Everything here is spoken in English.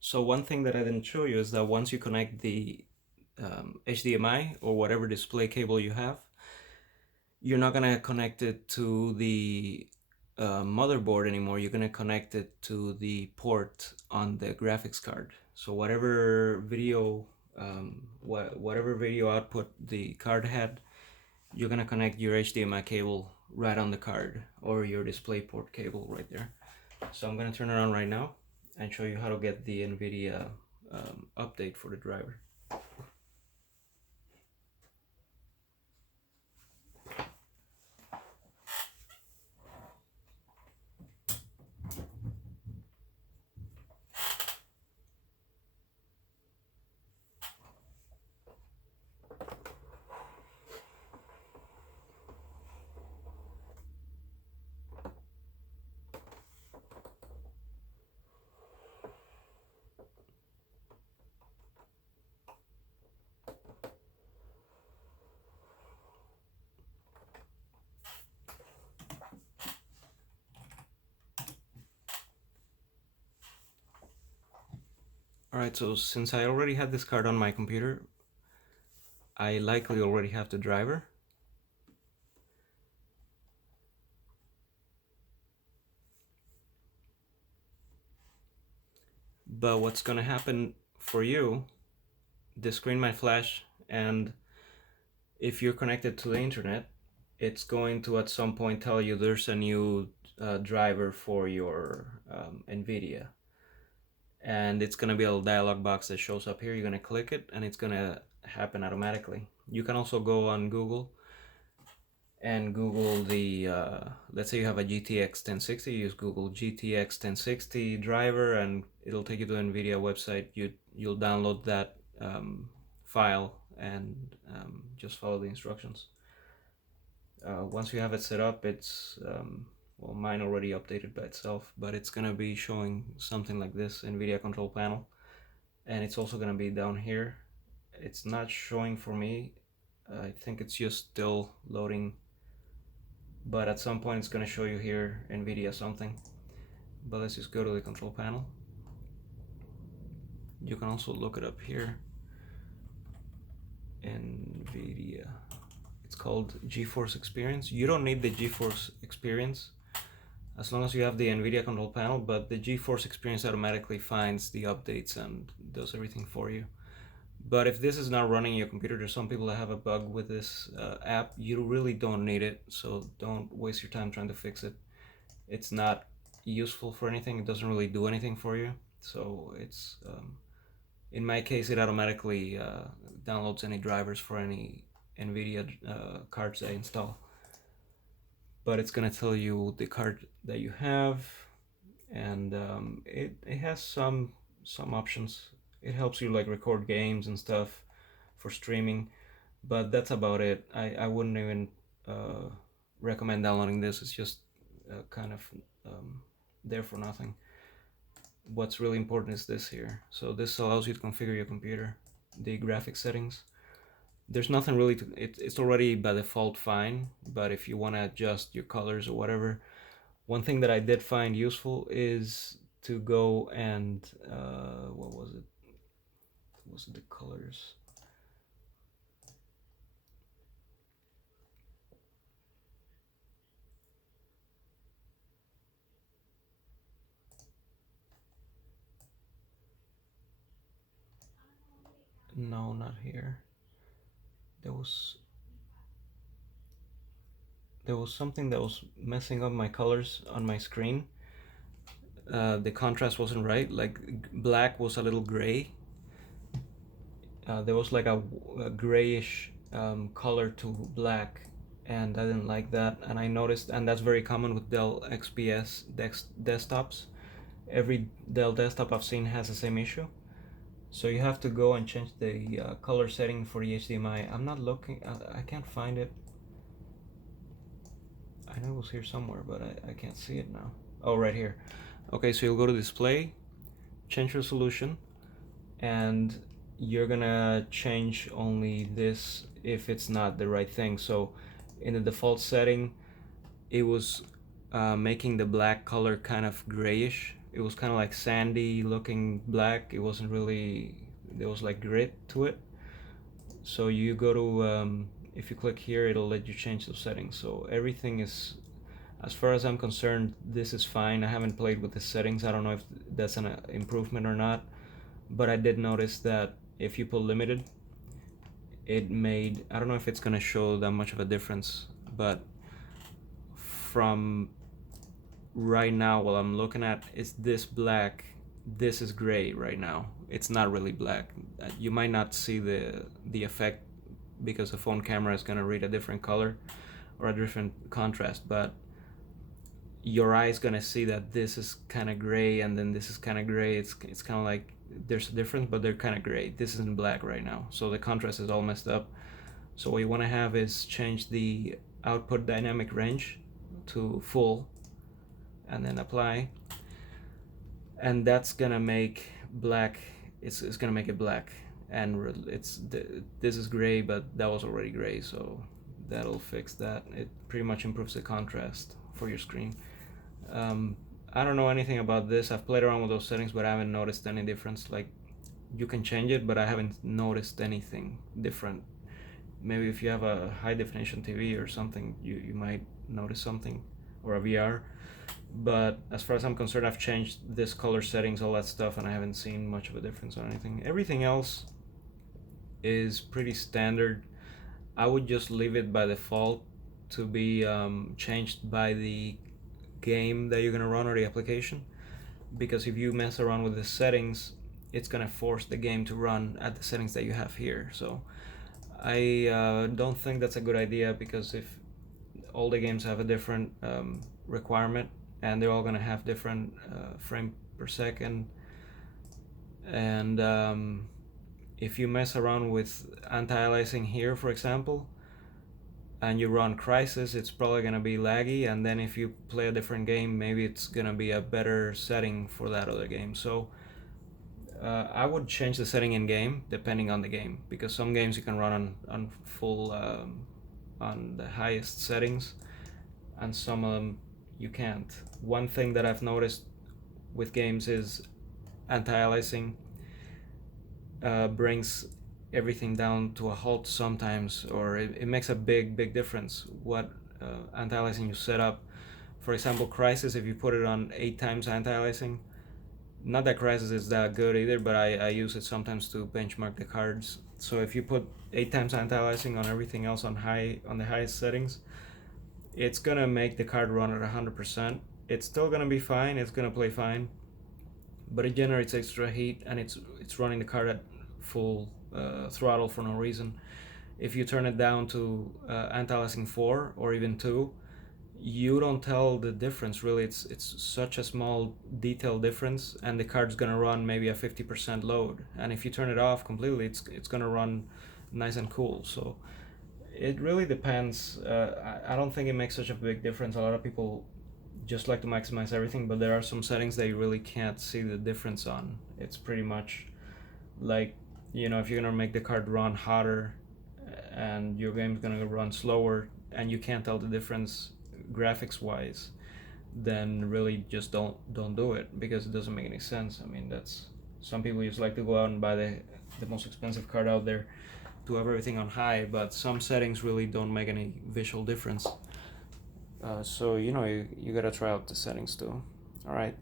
So one thing that I didn't show you is that once you connect the HDMI or whatever display cable you have, you're not gonna connect it to the motherboard anymore. You're gonna connect it to the port on the graphics card. So whatever video, whatever video output the card had, you're gonna connect your HDMI cable right on the card, or your display port cable right there. So I'm gonna turn it on right now and show you how to get the NVIDIA update for the driver. Alright, so since I already had this card on my computer, I likely already have the driver. But what's gonna happen for you, the screen might flash, and if you're connected to the internet, it's going to at some point tell you there's a new driver for your NVIDIA. And it's gonna be a little dialog box that shows up here. You're gonna click it and it's gonna happen automatically. You can also go on Google and Google the, let's say you have a GTX 1060, use Google GTX 1060 driver and it'll take you to the NVIDIA website. You'll download that file and just follow the instructions. Once you have it set up, it's, well, mine already updated by itself, but it's gonna be showing something like this, NVIDIA control panel. And it's also gonna be down here. It's not showing for me. I think it's just still loading, but at some point it's gonna show you here, NVIDIA something. But let's just go to the control panel. You can also look it up here. NVIDIA. It's called GeForce Experience. You don't need the GeForce Experience as long as you have the NVIDIA control panel, but the GeForce Experience automatically finds the updates and does everything for you. But if this is not running your computer, there's some people that have a bug with this app. You really don't need it, so don't waste your time trying to fix it. It's not useful for anything. It doesn't really do anything for you. So it's, in my case, it automatically downloads any drivers for any NVIDIA cards I install. But it's gonna tell you the card that you have, and it has some options. It helps you like record games and stuff for streaming, but that's about it. I wouldn't even recommend downloading this. It's just kind of there for nothing. What's really important is this here. So this allows you to configure your computer, the graphics settings. There's nothing really to it's already by default fine, but if you want to adjust your colors or whatever, one thing that I did find useful is to go and what was it? Was it the colors? No, not here. There was something that was messing up my colors on my screen. The contrast wasn't right. Like black was a little gray. There was like a grayish color to black, and I didn't like that. And I noticed, and that's very common with Dell XPS desktops. Every Dell desktop I've seen has the same issue. So you have to go and change the color setting for the HDMI. I'm not looking, I can't find it. I know it was here somewhere, but I can't see it now. Oh, right here. Okay, so you'll go to display, change resolution, and you're gonna change only this if it's not the right thing. So in the default setting, it was making the black color kind of grayish, it was kind of like sandy looking black. It wasn't really, there was like grit to it. So you go to, if you click here, it'll let you change those settings. So everything is, as far as I'm concerned, this is fine. I haven't played with the settings. I don't know if that's an improvement or not, but I did notice that if you put limited, it made, I don't know if it's gonna show that much of a difference, but from right now, what I'm looking at is this black, this is gray right now. It's not really black. You might not see the effect because the phone camera is gonna read a different color or a different contrast, but your eye is gonna see that this is kind of gray and then this is kind of gray. It's kind of like there's a difference, but they're kind of gray. This isn't black right now, so the contrast is all messed up. So what you want to have is change the output dynamic range to full and then apply, and that's gonna make black, it's gonna make it black, and this is gray, but that was already gray, so that'll fix that. It pretty much improves the contrast for your screen. I don't know anything about this. I've played around with those settings, but I haven't noticed any difference. Like, you can change it, but I haven't noticed anything different. Maybe if you have a high definition TV or something, you might notice something, or a VR. But as far as I'm concerned, I've changed this color settings, all that stuff, and I haven't seen much of a difference on anything. Everything else is pretty standard. I would just leave it by default to be changed by the game that you're gonna run or the application, because if you mess around with the settings, it's gonna force the game to run at the settings that you have here. So I don't think that's a good idea, because if all the games have a different requirement and they're all gonna have different frame per second, and if you mess around with anti-aliasing here, for example, and you run Crisis, it's probably gonna be laggy, and then if you play a different game, maybe it's gonna be a better setting for that other game. So I would change the setting in game depending on the game, because some games you can run on full on the highest settings, and some of them you can't. One thing that I've noticed with games is anti-aliasing brings everything down to a halt sometimes, or it makes a big difference what anti-aliasing you set up. For example, Crisis, if you put it on 8 times anti-aliasing, not that Crisis is that good either, but I use it sometimes to benchmark the cards. So if you put 8 times anti-aliasing on everything else on the highest settings, it's gonna make the card run at 100%. It's still gonna be fine, it's gonna play fine, but it generates extra heat, and it's running the card at full throttle for no reason. If you turn it down to anti-aliasing 4 or even 2, you don't tell the difference really. It's such a small detail difference, and the card's gonna run maybe a 50% load, and if you turn it off completely, it's gonna run nice and cool. So it really depends. I don't think it makes such a big difference. A lot of people just like to maximize everything, but there are some settings that you really can't see the difference on. It's pretty much like, if you're gonna make the card run hotter and your game's gonna run slower, and you can't tell the difference graphics wise, then really just don't do it, because it doesn't make any sense. I mean, that's, some people just like to go out and buy the most expensive card out there to have everything on high, but some settings really don't make any visual difference. So you gotta try out the settings too. All right.